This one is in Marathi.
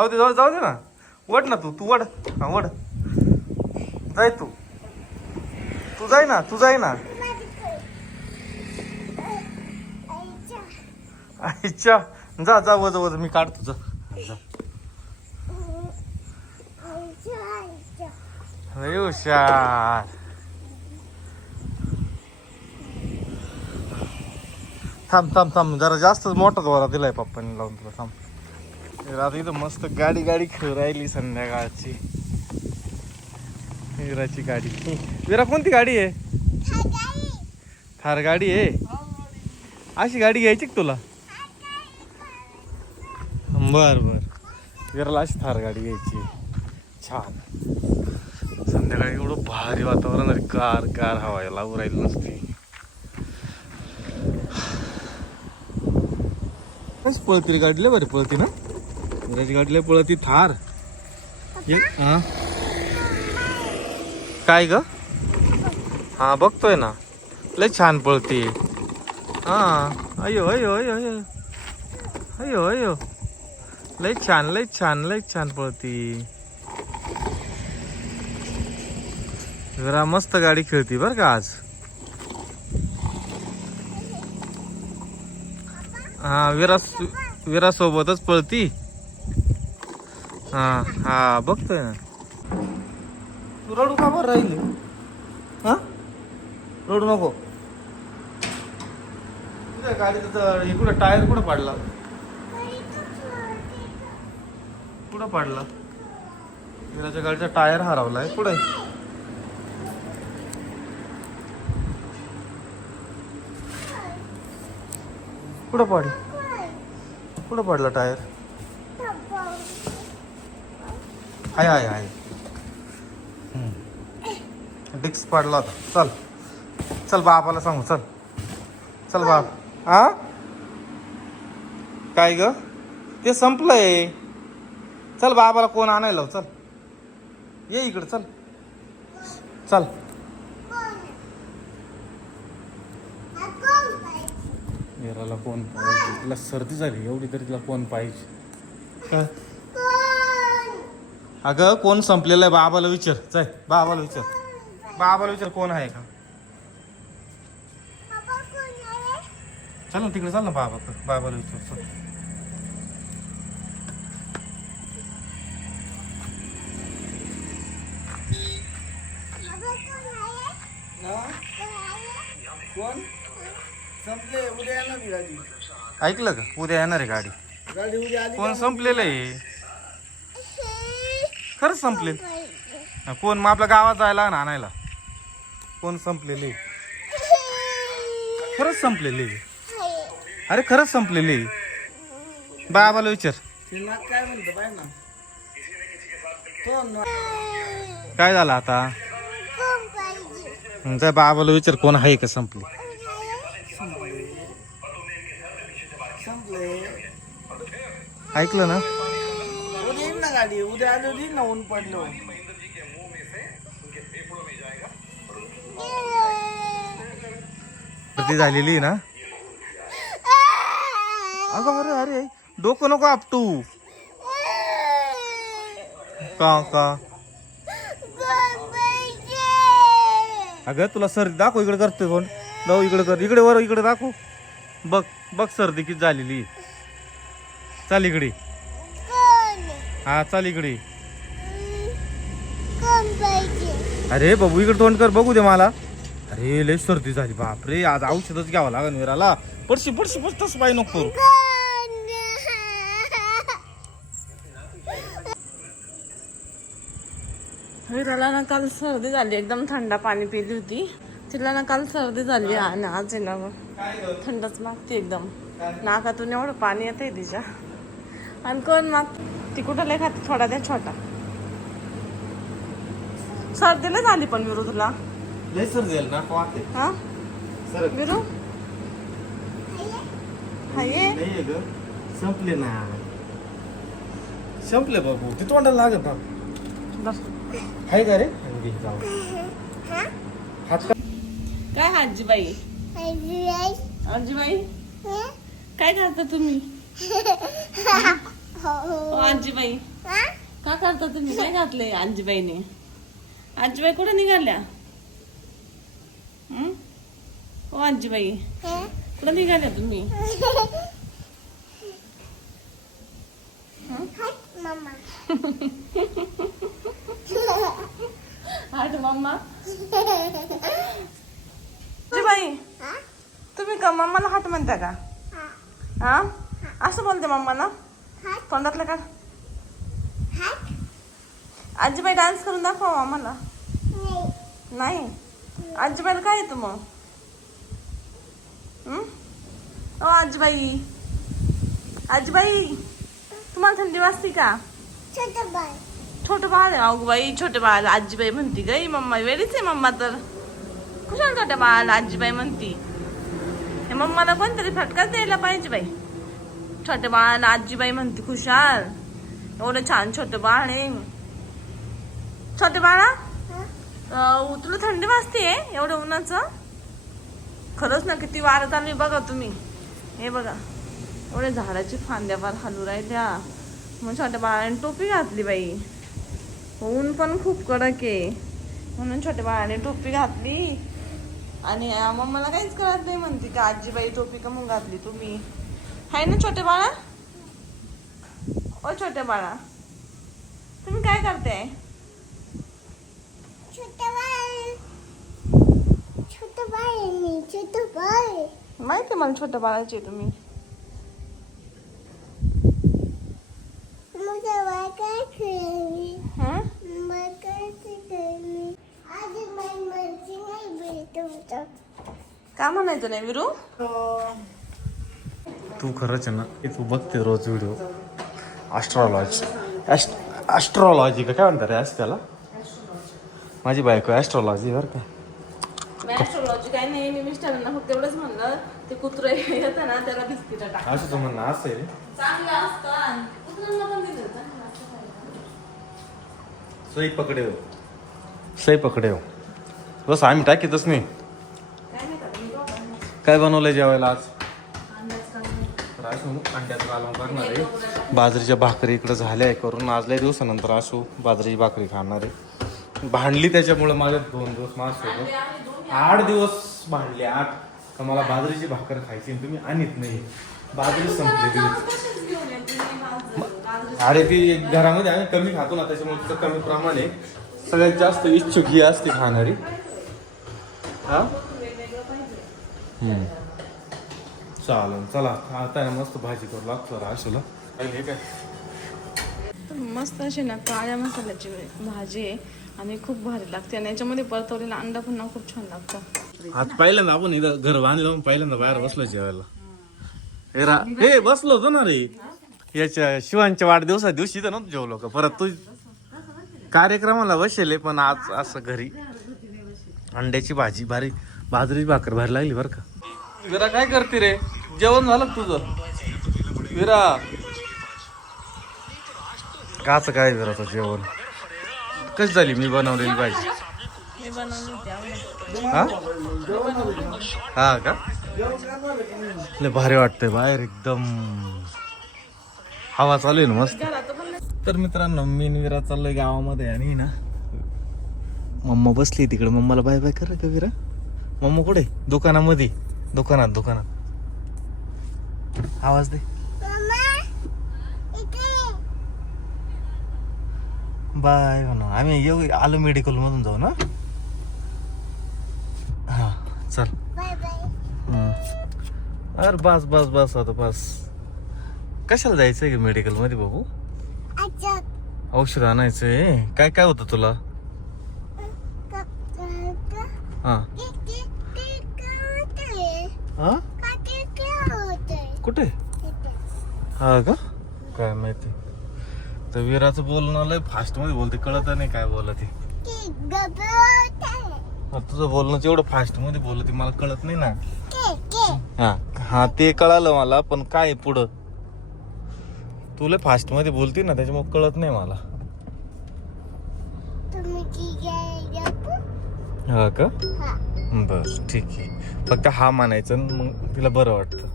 जाऊ दे जाऊ दे ना. वड ना तू वड. हा वड. जाय तू जाय ना आईच्या. जा वज मी काढतो जा. लय हुशार. थांब जरा जास्त मोठा दोरा दिलाय पप्पानी लावून तुला. थांब. आता इथं मस्त गाडी खेळू राहिली संध्याकाळची. विराची गाडी. विरा कोणती गाडी आहे? थार गाडी आहे. अशी गाडी घ्यायची का तुला? बर विराला अशी थार गाडी घ्यायची. छान. संध्याकाळी एवढं भारी वातावरण आहे. गार हवा लागू राहिली नसते. पळती रे गाडी. लय बरी पळती ना विराची गाडी. लय पळती थार. हा काय ग? हा बघतोय ना. लय छान पळती. हा अयो लय छान पळती. जरा मस्त गाडी खेळती बर का आज. हा विरा सोबतच पळती. हा बघतोय ना. तू रडू का बरं राहिली? हा रडू नको. तुझ्या गाडीचं इकडं टायर कुठं पाडला? विराच्या गाडीचा टायर हरवलाय. कुठे? कुठं पडला टायर? आहे डिक्स पडला होता. चल बापाला सांगू. चल बाप. हा काय ग? ते संपलंय. चल बाबाला कोण आणायला. चल ये इकडे. चल विराला कोण पाहिजे? तिला सर्दी झाली एवढी तरी तिला कोण पाहिजे? काय अगं कोण संपलेलं आहे? बाबाला विचार. चल बाबाला विचार कोण आहे का? चल ना तिकडे. चल ना बाबाला विचार. चल. कोण संपले? उद्या येणार गाडी. ऐकलं का? उद्या येणार आहे गाडी. उद्या आली. कोण संपलेलं आहे? खरंच संपले. कोण? मग आपल्या गावात जायला ना आणायला. कोण संपलेले? खरंच संपलेले. अरे खरंच संपलेले. बाबाला विचार. काय म्हणतो पाय ना. काय झालं आता? जा बाबाला विचार कोण आहे का संपले. ऐकलं ना? उद्या येईल ना गाडी. उद्या आली ना. ऊन पडलो. सर्दी झालेली ना. अगं अरे डोकं नको आपटू. का अगं तुला सर्दी दाखव. इकडे करते कोण? जाऊ इकडे कर. इकडे दाखव. बघ सर्दी किती झालेली. चाल इकडे. हा चाल इकडे. अरे बाबू इकडे तोंड कर. बघू दे मला. अरे लय सर्दी झाली. बापरे आज औषधच घ्यावं लागेल विराला. पडशी तसं पाय नको करू. विराला ना काल सर्दी झाली. एकदम थंड पाणी पिली होती. तिला ना काल सर्दी झाली आणि आज आहे ना थंडच मागते एकदम. नाकातून एवढं पाणी येतंय तिच्या. आणि कोण माग ती कुठं लय खाते. थोडा द्या छोटा. सर्दीला झाली पण विरू तुला. लय सर्दी झाली ना. हा विरू हाय ग. संपले ना. संपले बाबू. ती तोंडाला लागत ना. हाय का रे? काय आजीबाई काय करता तुम्ही? आजीबाई का करता तुम्ही? काय घातले आजीबाईने? आजीबाई कुठे निघाल्या? हो आजीबाई, कुठे निघाल्या तुम्ही? हाट मम्मा. आजीबाई, तुम्ही का मम्माला हाट म्हणता का? हा, असं बोलते मम्माला तोंडातलं का? आजीबाई डान्स करून दाखवा आम्हाला. नाही, आजीबाईला काय येतं मग? ओ आजीबाई, आजीबाई तुम्हाला थंडी वाजते का? छोटं बाळ आहे. अगं बाई, छोटं बाळ आजीबाई म्हणती गई. मम्मा वेळीच आहे मम्मा तर. कुशाल छोट्या बाळाला आजीबाई म्हणती? हे मम्माला कोणतरी फटकाच द्यायला पाहिजे बाई. छोट्या बाळाला आजीबाई म्हणते खुशाल. एवढं छान छोटं बाळ आहे. छोटे बाळा, तुला थंडी वाजते एवढं उन्हाचं? खरंच ना, किती वारं चालू आहे बघा तुम्ही. हे बघा, एवढ्या झाडाची फांद्या फार हलू राहिल्या. मग छोट्या बाळाने टोपी घातली बाई. ऊन पण खूप कडक आहे म्हणून छोट्या बाळाने टोपी घातली. आणि मम्माला काहीच कळत नाही म्हणते का आजीबाई टोपी का मग घातली तुम्ही? हाय ना छोटे बाळा? ओ छोट्या बाळा, तुम्ही काय करताय? माहिती मला छोट्या बाळाचे तुम्ही. का म्हणायचं नाही विरू? तू खरंच आहे ना, तू बघते रोज व्हिडिओ. ॲस्ट्रॉलॉजी का काय म्हणतात रे आज त्याला? माझी बायको ॲस्ट्रॉलॉजी बरं का. ॲस्ट्रॉलॉजी काय नाही, मी मिस्टरांना फक्त एवढंच म्हणलं ते कुत्रे येतं ना त्याला बिस्किट टाका. असं तू म्हणणं असं आहे रे. चांगलं असतं, कुत्र्यांना पण दिलं होतं. सही पकडे हो. बस आम्ही टाकीतच नाही. काय बनवलंय जेवायला आज? अंड्याचं कालवण करणार आहे. बाजरीच्या भाकरी इकडं झाल्या आहे करून. आज लय दिवसानंतर आशू बाजरीची भाकरी खाणार आहे. भांडली त्याच्यामुळे माझ्या 2 दिवस माझ्यासोबत 8 दिवस भांडले. 8 का मला बाजरीची भाकर खायची तुम्ही आणत नाही. बाजरी संपलेली होती. अरे ती घरामध्ये आम्ही कमी खातो ना, त्याच्यामुळे तिचं कमी प्रमाण आहे. सगळ्यात जास्त इच्छुक ही असते खाणारी. हा चालेल, चला आता ना मस्त भाजी करू लागतो आशूला. हे काय मस्त अशी ना काळ्या मसाल्याची भाजी आहे आणि खूप भारी लागते. आणि याच्यामध्ये परतवलेला अंडा पण ना खूप छान लागतं. आज पहिल्यांदा आपण इथं घर बांधलं, पहिल्यांदा बाहेर बसलो जेवायला. हे बसलो होतो ना रे याच्या शिवांच्या वाढदिवसा दिवशी. इथं नव्हतं जेवलो का? परत तू कार्यक्रमाला बसेल पण आज असं घरी अंड्याची भाजी भारी, बाजरीची भाकर भारी लागली बरं का. विरा काय करते रे? जेवण झालं का तुझं विरा? काच काय विराचं जेवण? कशी झाली मी बनवलेली भाजी? मी बनवली होती. हा हा का? लय भारी वाटतंय बाहेर, एकदम हवा चालू आहे ना मस्त. तर मित्रांनो, मी विरा चाललोय गावामध्ये आणि ना मम्मा बसली तिकडे. मम्माला बाय बाय कर का विरा? मम्मा कुठे? दुकानामध्ये. दुकानात आवाज दे. बाय म्हणा. आम्ही येऊ, आलो मेडिकल मधून जाऊ ना. हा चल. अरे बस बस बस आता बस. कशाला जायचंय मेडिकल मध्ये बाबू? औषध आणायचंय. काय काय होतं तुला? हा हा कुठे? हा का? काय माहिती. तर विराचं बोलणं लय फास्ट मध्ये बोलते, कळत नाही काय बोलते. तुझं बोलणं एवढं फास्ट मध्ये बोलते मला कळत नाही ना. हा हा ते कळालं मला, पण काय पुढं तुला फास्ट मध्ये बोलते ना त्याच्यामुळे कळत नाही मला. हा का? बस ठीक आहे. फक्त हा म्हणायचं मग तिला बरं वाटतं.